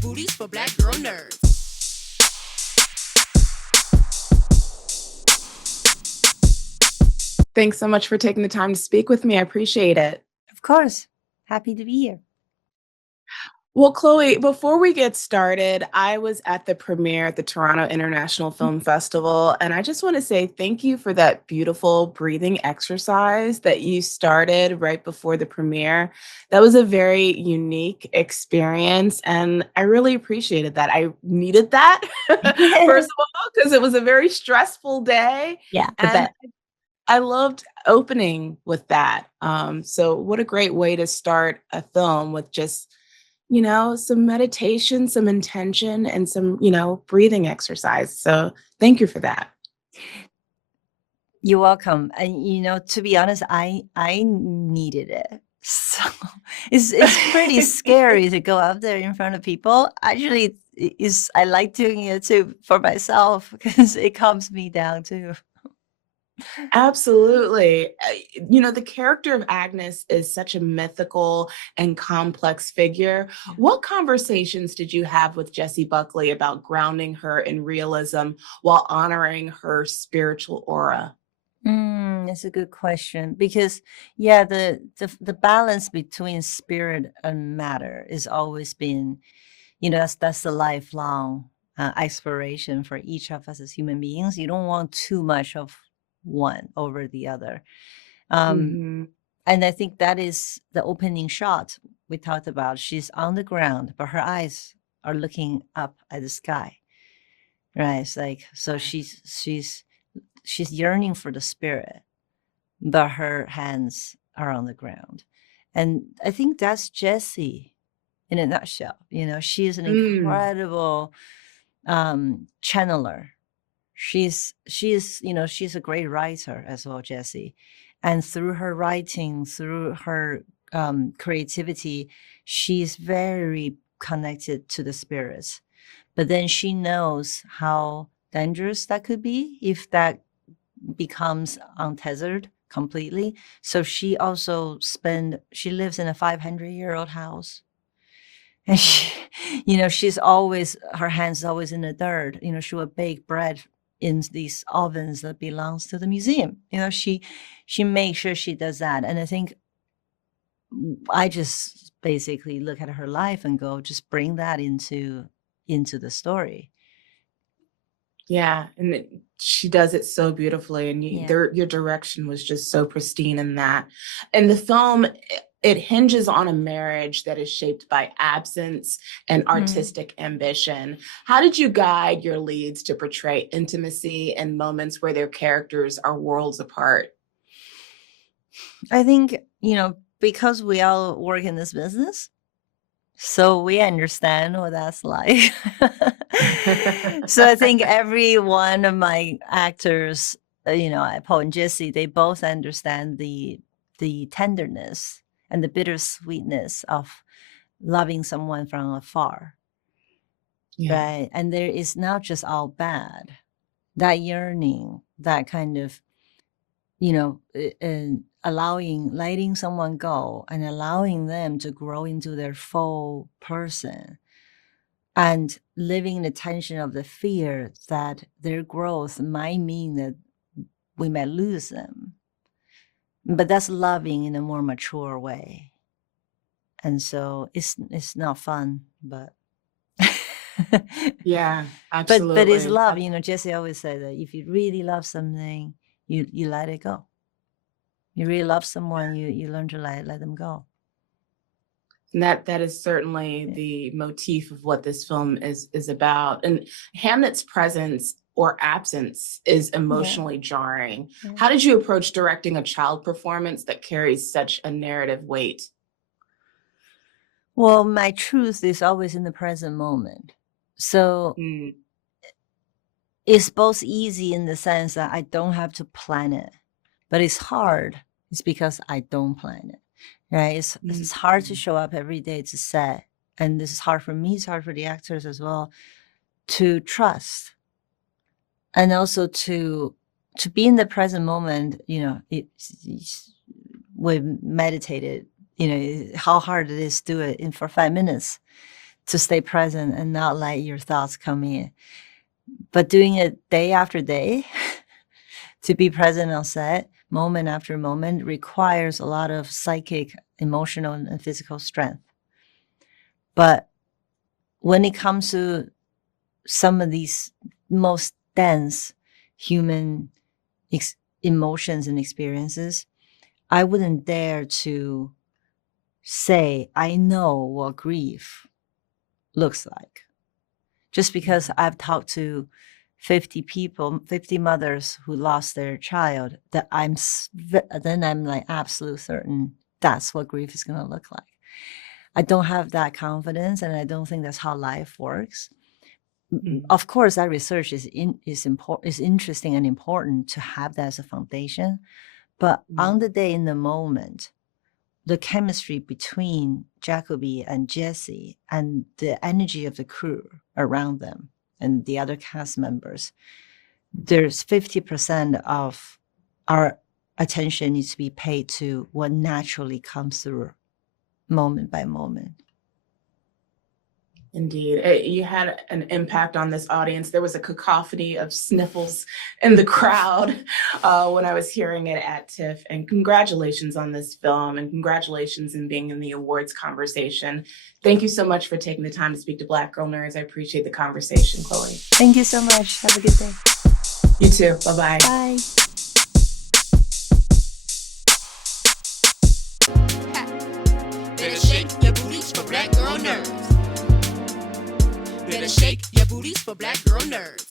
booties for black girl nerds. Thanks so much for taking the time to speak with me. I appreciate it. Of course. Happy to be here. Well, Chloe, before we get started, I was at the premiere at the Toronto International Film Festival, and I just want to say thank you for that beautiful breathing exercise that you started right before the premiere. That was a very unique experience, and I really appreciated that. I needed that, first of all, because it was a very stressful day. Yeah, I And bet. I loved opening with that. So what a great way to start a film with just, some meditation, some intention, and some, breathing exercise. So thank you for that. You're welcome. And to be honest, I needed it. So it's pretty scary to go out there in front of people. Actually, I like doing it too for myself because it calms me down too. Absolutely. The character of Agnes is such a mythical and complex figure. What conversations did you have with Jessie Buckley about grounding her in realism while honoring her spiritual aura? It's a good question because yeah, the balance between spirit and matter is always been, that's the lifelong exploration for each of us as human beings. You don't want too much of one over the other. Mhm. And I think that is the opening shot we talked about. She's on the ground, but her eyes are looking up at the sky. Right. It's like, so she's yearning for the spirit, but her hands are on the ground. And I think that's Jessie in a nutshell. She is an Mm. incredible channeler. She's she's a great writer as well, Jessie. And through her writing, through her creativity, she's very connected to the spirits. But then she knows how dangerous that could be if that becomes untethered completely. So she also she lives in a 500-year-old house. And she's always, her hands always in the dirt. She will bake bread in these ovens that belongs to the museum. She makes sure she does that. And I think I just basically look at her life and go, just bring that into the story. Yeah, and she does it so beautifully, and Yeah. your direction was just so pristine in that. And the film, it hinges on a marriage that is shaped by absence and artistic ambition. How did you guide your leads to portray intimacy in moments where their characters are worlds apart? I think, because we all work in this business, so we understand what that's like. So I think every one of my actors, Paul and Jessie, they both understand the tenderness and the bittersweetness of loving someone from afar. Yeah. Right. And there is not just all bad. That yearning, that kind of, letting someone go and allowing them to grow into their full person, and living in the tension of the fear that their growth might mean that we might lose them. But that's loving in a more mature way. And so it's not fun, but Yeah, but it's absolutely. love. Jessie always said that if you really love something, you let it go. You really love someone, you learn to let them go. And that is certainly the motif of what this film is about. And Hamnet's presence or absence is emotionally jarring. Yeah. How did you approach directing a child performance that carries such a narrative weight? Well, my truth is always in the present moment. So it's both easy in the sense that I don't have to plan it, but it's hard. It's because I don't plan it, right? It's hard to show up every day to set. And this is hard for me. It's hard for the actors as well to trust. And also to be in the present moment. We've meditated, how hard it is to do it for 5 minutes. to stay present and not let your thoughts come in. But doing it day after day, to be present on set, moment after moment, requires a lot of psychic, emotional, and physical strength. But when it comes to some of these most dense human emotions and experiences, I wouldn't dare to say, I know what grief looks like. Just because I've talked to 50 people, 50 mothers who lost their child, that then I'm like absolute certain that's what grief is going to look like. I don't have that confidence, and I don't think that's how life works. Of course, that research is interesting and important to have that as a foundation. But on the day, in the moment, the chemistry between Jacoby and Jesse and the energy of the crew around them and the other cast members, there's 50% of our attention needs to be paid to what naturally comes through moment by moment. Indeed. You had an impact on this audience. There was a cacophony of sniffles in the crowd when I was hearing it at TIFF. And congratulations on this film, and congratulations in being in the awards conversation. Thank you so much for taking the time to speak to Black Girl Nerds. I appreciate the conversation, Chloé. Thank you so much. Have a good day. You too. Bye-bye. Bye. Better shake your booties for Black Girl Nerds. Better shake your booties for Black Girl Nerds.